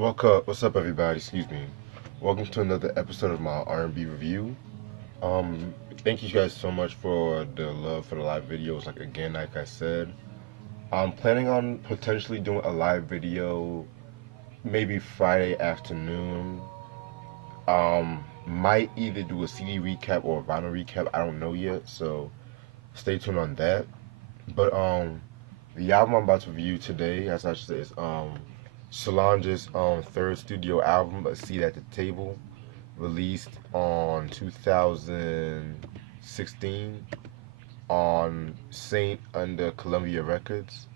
What's up, everybody? Excuse me. Welcome to another episode of my R&B review. Um, Thank you guys so much for the love for the live videos. Like I said, I'm planning on potentially doing a live video maybe Friday afternoon. Might either do a CD recap or a vinyl recap. I don't know yet, so stay tuned on that. But the album I'm about to review today, as I should say, is Solange's third studio album, A Seat at the Table, released on 2016 on Saint under Columbia Records.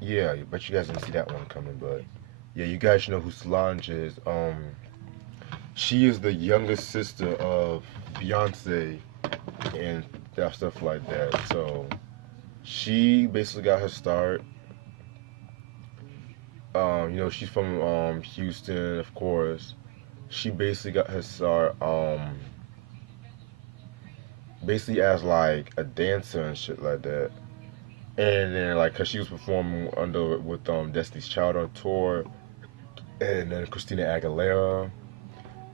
Yeah, but you guys didn't see that one coming, but yeah, you guys should know who Solange is. She is the younger sister of Beyonce and stuff like that. So she basically got her start. She's from Houston, of course. She basically got her start basically as like a dancer and shit like that. And then like cause she was performing under with Destiny's Child on tour and then Christina Aguilera.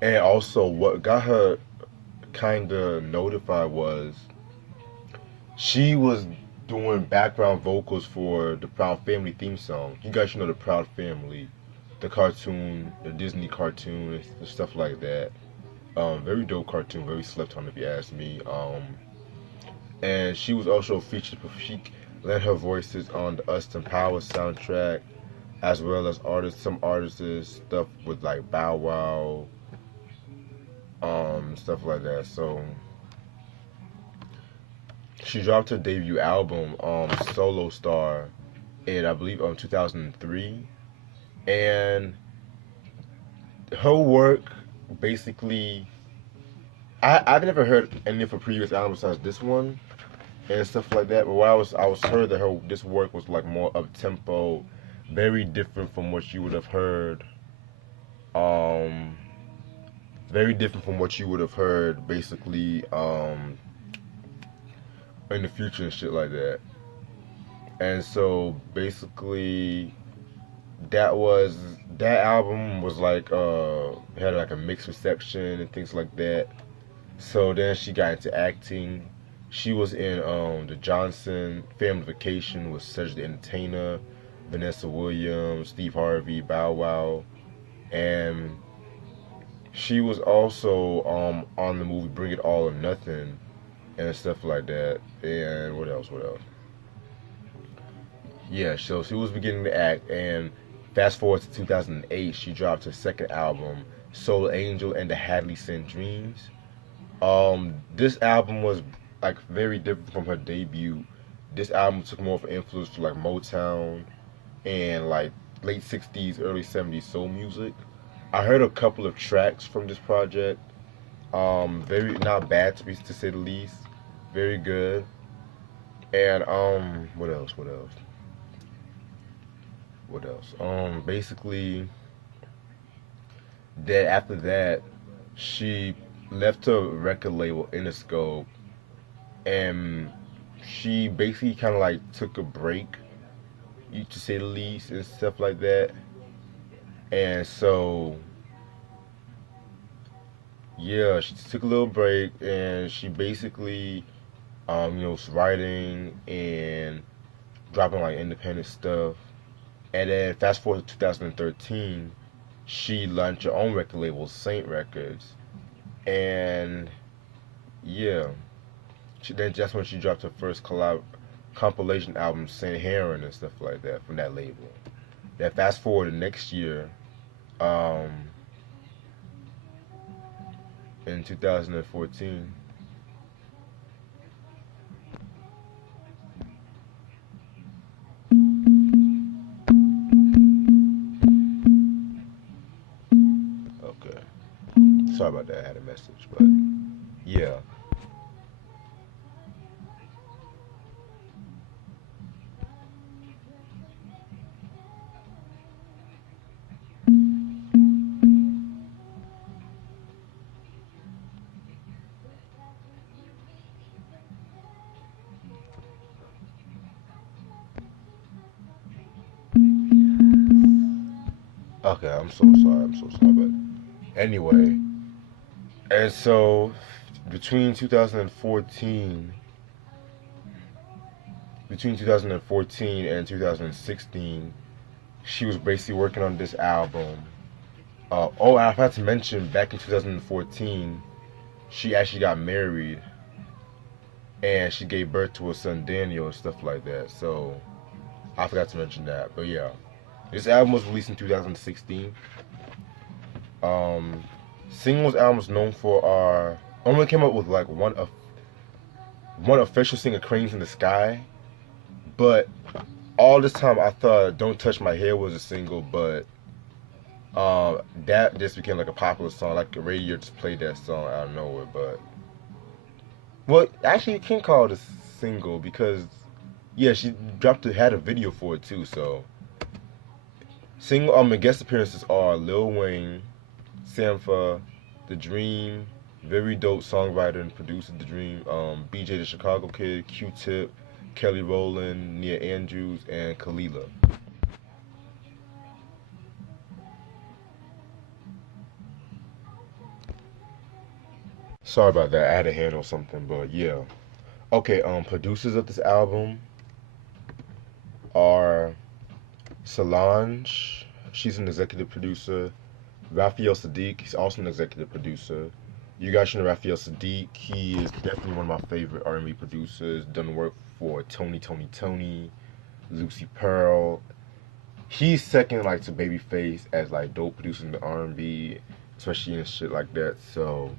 And also what got her kinda notified was she was doing background vocals for the Proud Family theme song. You guys should know the Proud Family, the cartoon, the Disney cartoon, and stuff like that. Very dope cartoon, very slept on if you ask me. And she was also featured. She lent her voices on the Austin Power soundtrack, as well as some artists stuff with like Bow Wow, stuff like that. So she dropped her debut album, Solo Star, in I believe 2003, and her work basically I've never heard any of her previous albums besides this one and stuff like that. But what I was heard that this work was like more up tempo, very different from what you would have heard. Um, Very different from what you would have heard basically in the future and shit like that. And so basically that that album was like had like a mixed reception and things like that. So then she got into acting. She was in the Johnson Family Vacation with Cedric the Entertainer, Vanessa Williams, Steve Harvey, Bow Wow, and she was also on the movie Bring It All or Nothing and stuff like that. And what else? What else? Yeah, so she was beginning to act, and fast forward to 2008, she dropped her second album, Soul Angel and the Hadley Sent Dreams. This album was like very different from her debut. This album took more of an influence to like Motown and like late '60s, early '70s soul music. I heard a couple of tracks from this project. Very not bad to say the least. Very good. And what else? What else? What else? Basically, that after that, she left her record label Interscope and she basically kind of like took a break, to say the least, and stuff like that. And so, yeah, she took a little break, and she basically, was writing and dropping like independent stuff. And then fast forward to 2013, she launched her own record label, Saint Records, and yeah, that's when she dropped her first compilation album, Saint Heron and stuff like that from that label. Then fast forward to next year, um, in 2014. Okay, sorry about that. I had a message, but yeah. Okay, I'm so sorry. I'm so sorry, but anyway, and so between 2014, between 2014 and 2016, she was basically working on this album. Oh, I forgot to mention, back in 2014, she actually got married and she gave birth to a son Daniel and stuff like that. So I forgot to mention that. But yeah, this album was released in 2016. Um, Singles albums known for are only came up with like one official single, "Cranes in the Sky." But all this time I thought "Don't Touch My Hair" was a single, but that just became like a popular song. Like the radio just played that song out of nowhere. But well, actually, you can call it a single because yeah, she had a video for it too. So single guest appearances are Lil Wayne, Sampha, The Dream, very dope songwriter and producer The Dream, BJ the Chicago Kid, Q-Tip, Kelly Rowland, Nia Andrews, and Kalila. Sorry about that. I had to handle something, but yeah. Okay, producers of this album are Solange. She's an executive producer. Raphael Sadiq, he's also an executive producer. You guys should know Raphael Sadiq. He is definitely one of my favorite R&B producers. Done work for Tony, Lucy Pearl. He's second like to Babyface as like dope producers in the R&B, especially in shit like that. So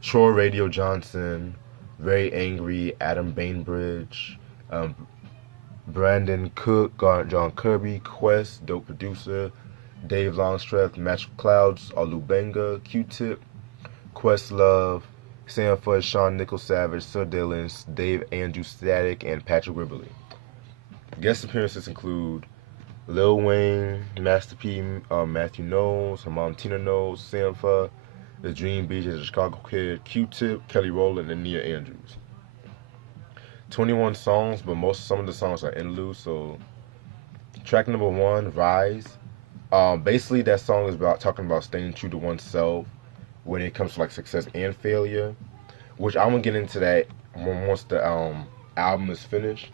Troy Radio Johnson, Very Angry, Adam Bainbridge, um, Brandon Cook, John Kirby, Quest, dope producer, Dave Longstreth, Magical Clouds, Alubenga, Q-Tip, Questlove, Sanford, Sean Nickel Savage, Sir Dillons, Dave Andrew Static, and Patrick Riberly. Guest appearances include Lil Wayne, Master P, Matthew Knowles, her mom Tina Knowles, Sampha, The Dream Beach, the Chicago Kid, Q-Tip, Kelly Rowland, and Nia Andrews. 21 songs, but some of the songs are interludes. So track number one, Rise. Basically that song is about talking about staying true to oneself when it comes to like success and failure, which I'm gonna get into that once the album is finished.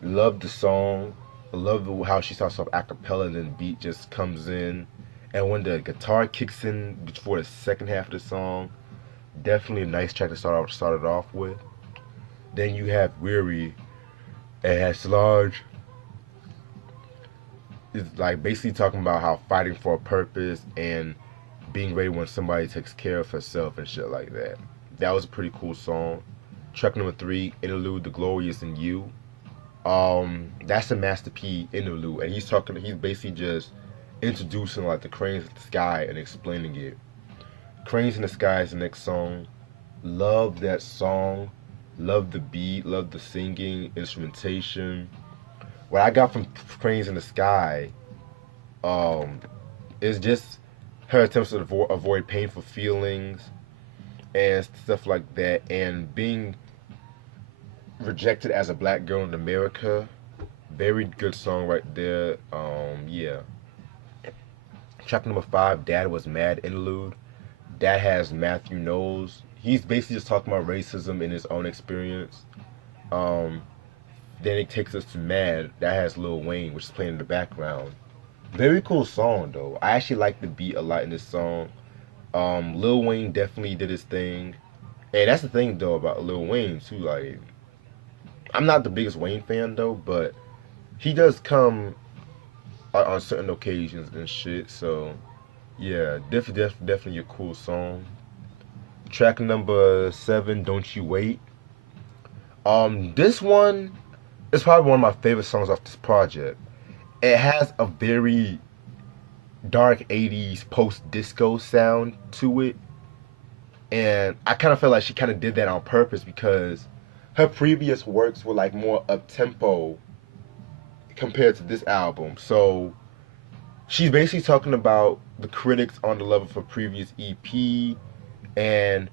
Love the song. Love how she starts off a cappella and then the beat just comes in. And when the guitar kicks in before the second half of the song, definitely a nice track to start it off with. Then you have Weary. It has Solange. It's like basically talking about how fighting for a purpose and being ready when somebody takes care of herself and shit like that. That was a pretty cool song. Track number three, Interlude, The Glorious in You. That's a Master P interlude, and he's basically just introducing like the cranes in the sky and explaining it. Cranes in the Sky is the next song. Love that song. Love the beat. Love the singing, instrumentation. What I got from Cranes in the Sky, um, is just her attempts to avoid painful feelings and stuff like that, and being rejected as a black girl in America. Very good song right there. Yeah. Track number five, Dad Was Mad interlude. That has Matthew Knowles. He's basically just talking about racism in his own experience. Um, then it takes us to Mad. That has Lil Wayne, which is playing in the background. Very cool song though. I actually like the beat a lot in this song. Lil Wayne definitely did his thing. And that's the thing though about Lil Wayne too. Like, I'm not the biggest Wayne fan though, but he does come on certain occasions and shit. So yeah, definitely a cool song. Track number seven, Don't You Wait. This one is probably one of my favorite songs off this project. It has a very dark 80s post disco sound to it. And I kind of feel like she kind of did that on purpose because her previous works were like more up tempo compared to this album. So she's basically talking about the critics on the level of her previous EP, and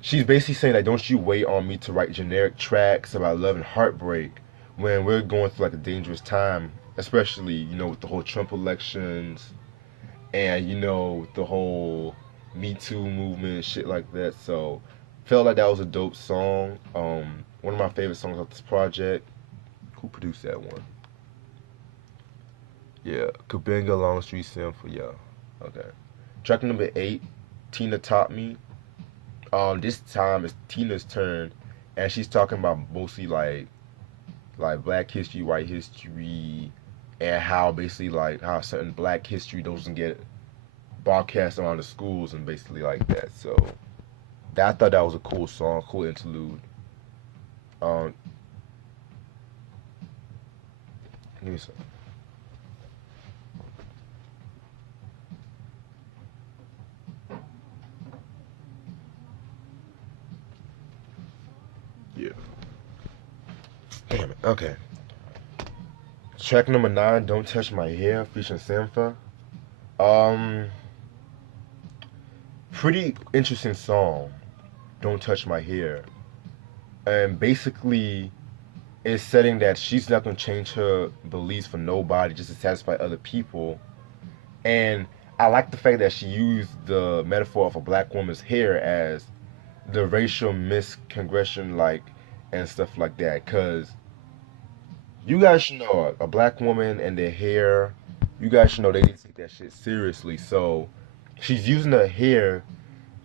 she's basically saying like, don't you wait on me to write generic tracks about love and heartbreak when we're going through like a dangerous time, especially with the whole Trump elections and the whole Me Too movement, shit like that. So felt like that was a dope song. One of my favorite songs off this project. Who produced that one? Yeah, Kubenga Long Street Simple. Yeah, okay. Track number 8, Tina Taught Me. This time it's Tina's turn, and she's talking about mostly like Black history, white history, and how basically like how certain Black history doesn't get broadcast around the schools and basically like that. So I thought that was a cool song, cool interlude. Um, Give me some. Yeah. Damn it. Okay. Track number 9, Don't Touch My Hair, featuring Sampha. Um, Pretty interesting song, Don't Touch My Hair. And basically, it's setting that she's not going to change her beliefs for nobody just to satisfy other people. And I like the fact that she used the metaphor of a black woman's hair as the racial miscongression, like, and stuff like that. Because you guys should know a black woman and their hair, you guys should know they need to take that shit seriously. So she's using her hair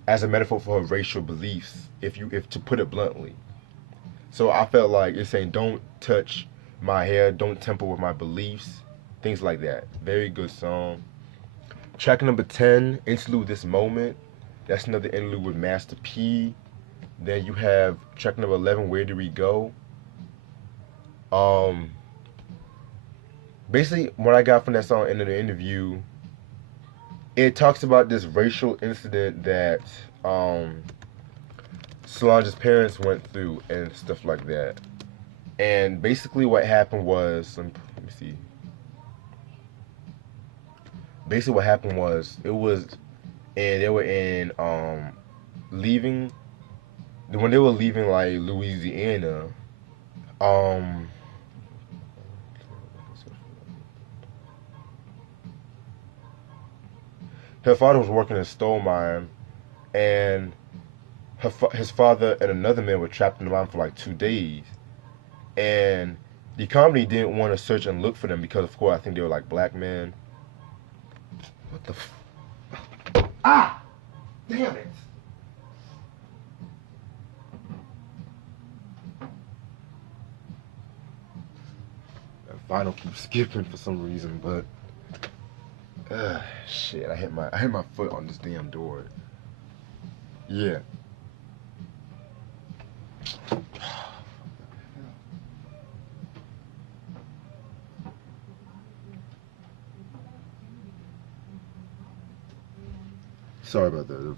as a metaphor for her racial beliefs, if to put it bluntly. So I felt like it's saying don't touch my hair, don't tamper with my beliefs, things like that. Very good song. Track number 10, Interlude This Moment. That's another interlude with Master P. Then you have track number 11, Where Do We Go? Um, Basically, what I got from that song in the interview, it talks about this racial incident that Solange's parents went through and stuff like that. And basically, what happened was, let me see. Basically, what happened was and they were in leaving when they were leaving like Louisiana. Um, Her father was working in a stone mine, and his father and another man were trapped in the mine for like 2 days. And the company didn't want to search and look for them because, of course, I think they were like black men. What the? Ah! Damn it! That vinyl keeps skipping for some reason, but shit! I hit my foot on this damn door. Yeah. Sorry about that.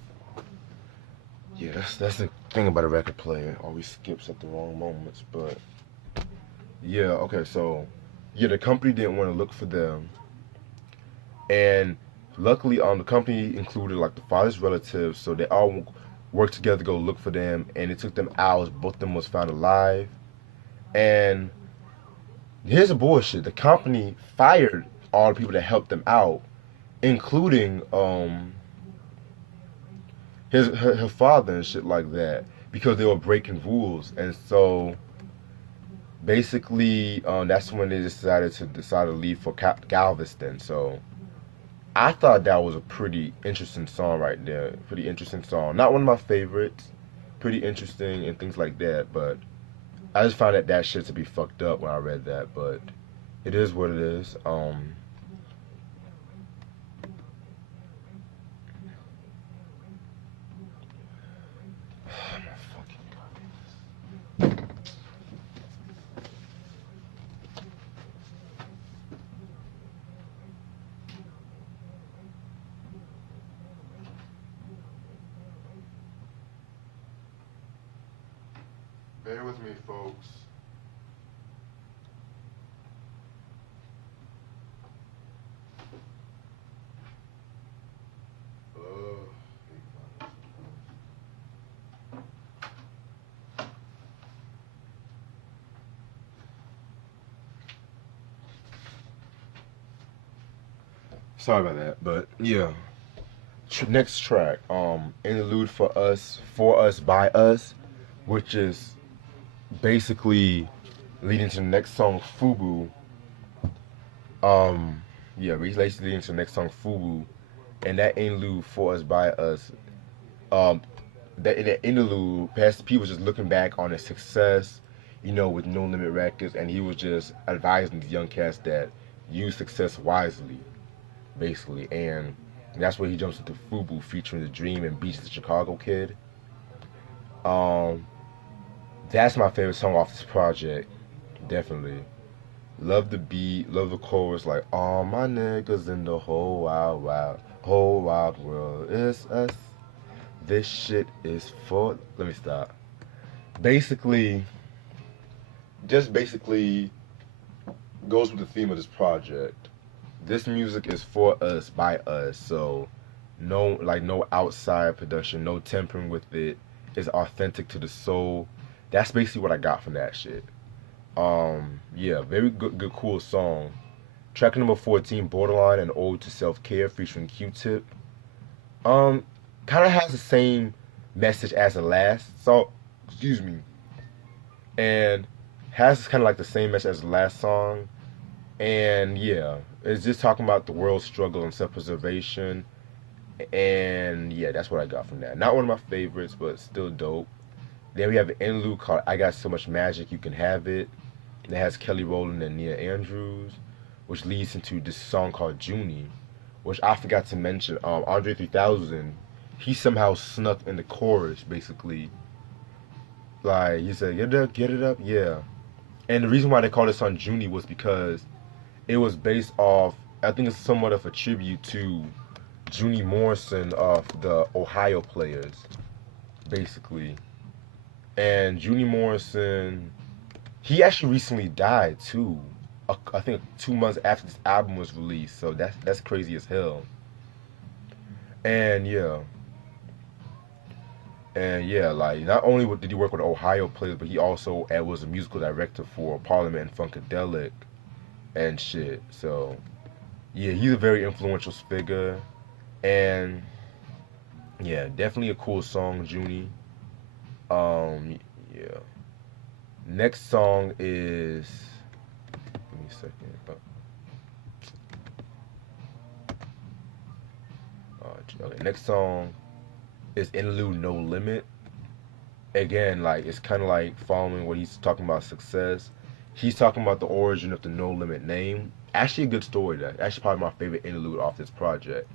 Yeah, that's the thing about a record player. It always skips at the wrong moments. But yeah, okay, so yeah, the company didn't want to look for them, and luckily, the company included like the father's relatives, so they all worked together to go look for them, and it took them hours. Both of them was found alive, and here's the bullshit: the company fired all the people that helped them out, including her father and shit like that, because they were breaking rules, and so basically that's when they decided to leave for Galveston. So I thought that was a pretty interesting song right there. Pretty interesting song. Not one of my favorites. Pretty interesting and things like that. But I just found that shit to be fucked up when I read that. But it is what it is. Bear with me, folks. Sorry about that, but yeah. Next track, interlude for us, by us, which is basically leading to the next song, F.U.B.U. Yeah, basically leading to the next song, F.U.B.U. And that interlude for us, by us, um, that in that interlude, Pastor P was just looking back on his success, with No Limit Records, and he was just advising these young cats that use success wisely, basically. And that's where he jumps into F.U.B.U. featuring The Dream and Beats the Chicago Kid. Um, that's my favorite song off this project, definitely. Love the beat, love the chorus, like all my niggas in the whole wild world, it's us. This shit is for. Let me stop. Basically, just basically goes with the theme of this project. This music is for us, by us. So no outside production, no tempering with it. It's authentic to the soul. That's basically what I got from that shit. Yeah, very good, cool song. Track number 14, Borderline, an Ode to Self Care, featuring Q-Tip. Um, Kind of has the same message as the last song. Excuse me. And has kind of like the same message as the last song. And yeah, it's just talking about the world's struggle and self-preservation. And yeah, that's what I got from that. Not one of my favorites, but still dope. Then we have an interlude called "I Got So Much Magic You Can Have It." That has Kelly Rowland and Nia Andrews, which leads into this song called Junie, which I forgot to mention. Andre 3000, he somehow snuck in the chorus, basically. Like, he said, get it up, yeah. And the reason why they called this song Junie was because it was based off, I think it's somewhat of a tribute to Junie Morrison of the Ohio Players, basically. And Junie Morrison, he actually recently died too. I think 2 months after this album was released, so that's crazy as hell. And yeah, like not only did he work with Ohio players, but he also was a musical director for Parliament and Funkadelic and shit. So yeah, he's a very influential figure, and yeah, definitely a cool song, Junie. Yeah. Next song is. Give me a second. Okay, next song is Interlude No Limit. Again, like it's kind of like following what he's talking about success. He's talking about the origin of the No Limit name. Actually, a good story. That actually probably my favorite interlude off this project.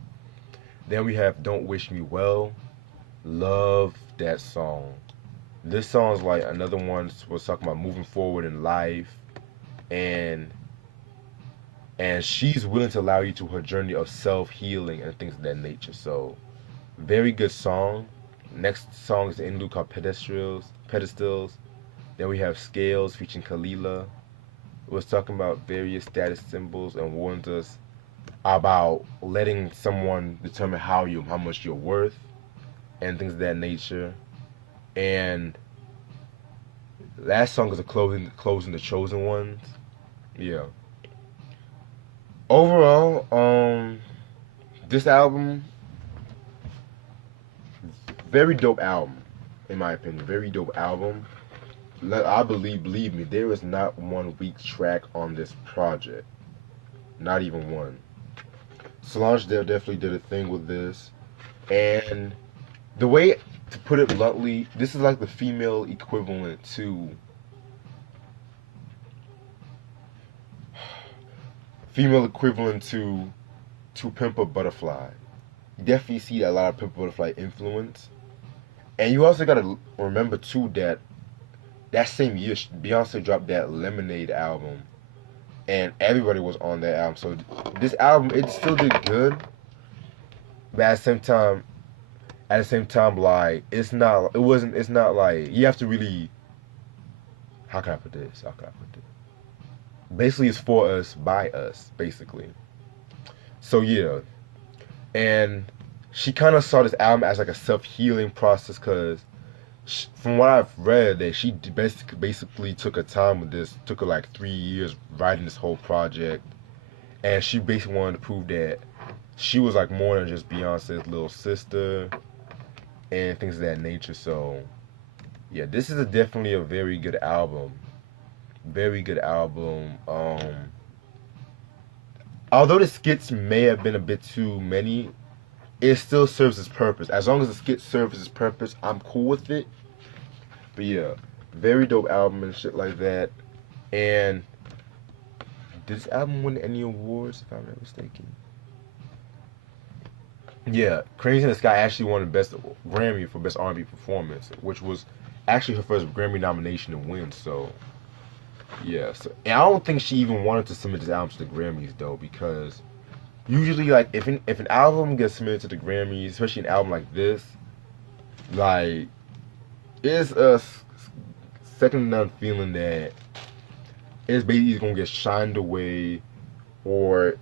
Then we have Don't Wish Me Well. Love that song. This song is like another one was talking about moving forward in life, and she's willing to allow you to her journey of self healing and things of that nature. So very good song. Next song is the interlude called Pedestals. Then we have Scales featuring Kalila. It was talking about various status symbols and warns us about letting someone determine how much you're worth and things of that nature. And last song is a closing the chosen ones. Yeah. Overall, this album, very dope album, in my opinion. Very dope album. I believe me, there is not one weak track on this project. Not even one. Solange definitely did a thing with this. And the way to put it bluntly, this is like the female equivalent to Pimp a Butterfly. You definitely see a lot of Pimp a Butterfly influence. And you also gotta remember too that same year Beyonce dropped that Lemonade album, and everybody was on that album. So this album, it still did good, but at the same time, like it's not like you have to really. How can I put this? Basically, it's for us, by us, basically. So yeah, and she kind of saw this album as like a self-healing process, because from what I've read, that she basically took her time with this, took her like 3 years writing this whole project, and she basically wanted to prove that she was like more than just Beyonce's little sister and things of that nature. So yeah, this is definitely a very good album. Very good album. Although the skits may have been a bit too many, it still serves its purpose. As long as the skit serves its purpose, I'm cool with it. But yeah, very dope album and shit like that. And did this album win any awards, if I'm not mistaken? Yeah, Crazy in the Sky actually won the best Grammy for best R&B performance, which was actually her first Grammy nomination to win. So yeah, so, and I don't think she even wanted to submit this album to the Grammys though, because usually like if an album gets submitted to the Grammys, especially an album like this, like it's a second to none feeling that it's basically gonna get shined away, or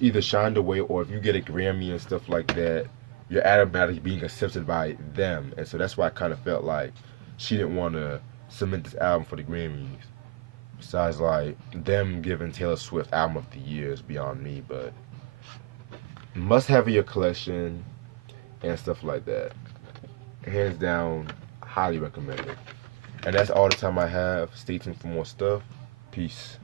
either shined away, or if you get a Grammy and stuff like that, you're automatically being accepted by them. And so that's why I kind of felt like she didn't want to submit this album for the Grammys. Besides, like them giving Taylor Swift album of the year is beyond me, but must have in your collection and stuff like that. Hands down, highly recommend it. And that's all the time I have. Stay tuned for more stuff. Peace.